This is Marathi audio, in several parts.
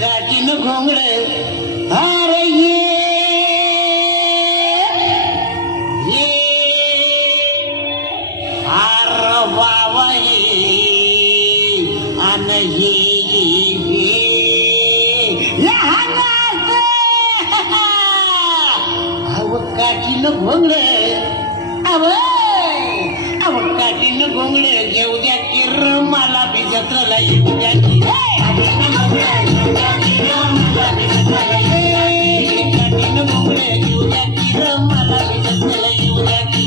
काठीन घोंगड अरे ये आर बाबा अन अव काठीन घोंगड अव काठीन घोंगड घेऊ द्या किर मला बी जत्राला येऊ द्या की काठीन घोंगड घेऊ द्या किर मला बी जत्राला येऊ द्या की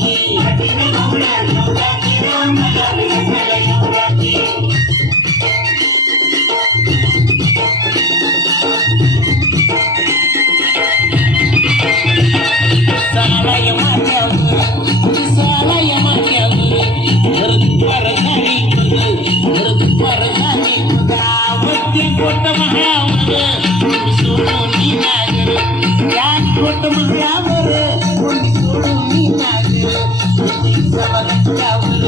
सालाय माथ्यावर घर दुपार झाली गावातल्या गोट महावर सोडून नागर त्या गोट महावर कोणी सोडून नागर समाजावर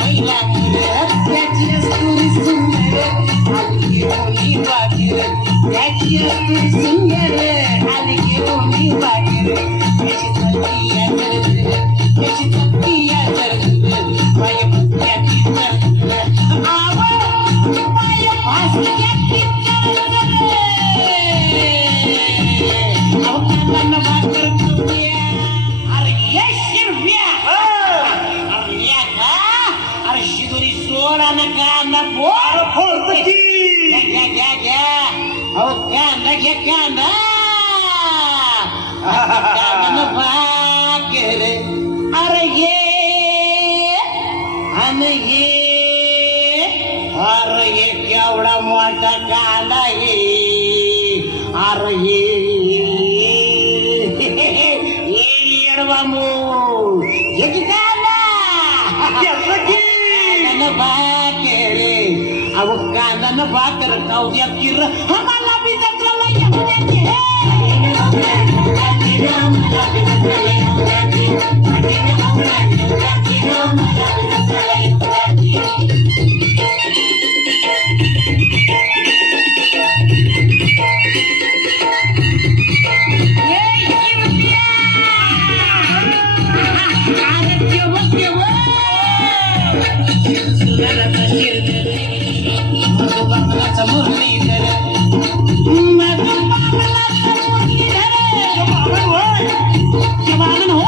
महिला त्याची असुरी सुंदर आली घेऊन बागेर त्याची असुरी सुंदर आली घेऊन बागेर त्याची चक्की या माय पुत्याची माय फासक्याची अवकांना भाकर करूया अरे शिरव्या अरे शिदोरी सोडा ना कांदा फोड घ्या अहो कांदा घ्या कांदा कांदा भाकर अरे ये अरे केवढा मोठा कांदा ये अरे येडवामू याची कांदा भाकर अहो कांदा न भाकर खाऊ द्या किर आम्हाला बी जत्राला येऊ द्या की मुरलीधर जवान हो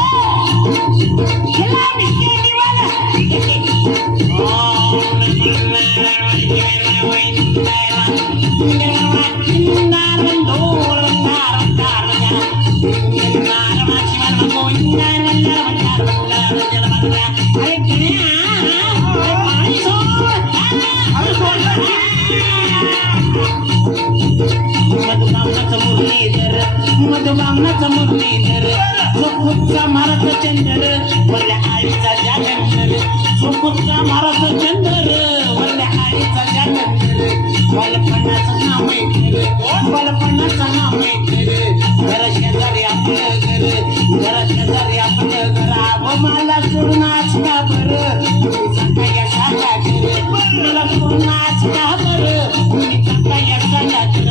मधुबांगनाचा मुरलीधर सुखुचा महाराज चंद्र वल्ल्या आईचा जागंधर सुखुचा महाराज चंद्र वल्ल्या आईचा जागंधर बालपणाचं नाव बालपणाचं नाव घर शेजारी आपलं घर शेजारी आपलं घर आव मला सोडून आज का बरं तुम्ही सांगा या सांगा घर मला सोडून आज का बरं तुम्ही सांगा या सांगा घर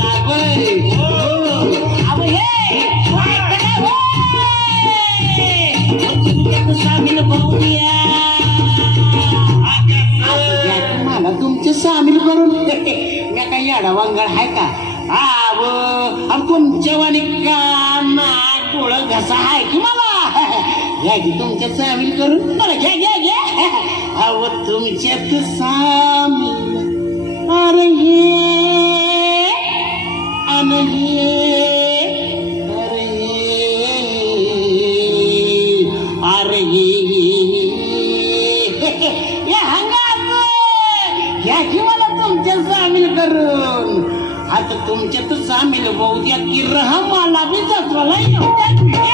मला तुमचे सामील करून मी काही याडा वांगड आहे का तुमच्या वाणी काना डोळ घसा आहे की मला घ्या की तुमच्या सामील करून मला घ्या अव तुमच्यात सामील अरे मला तुमच्या सामील करून आता तुमच्यात सामील होऊ द्या की मला बी जत्वाला येऊ द्या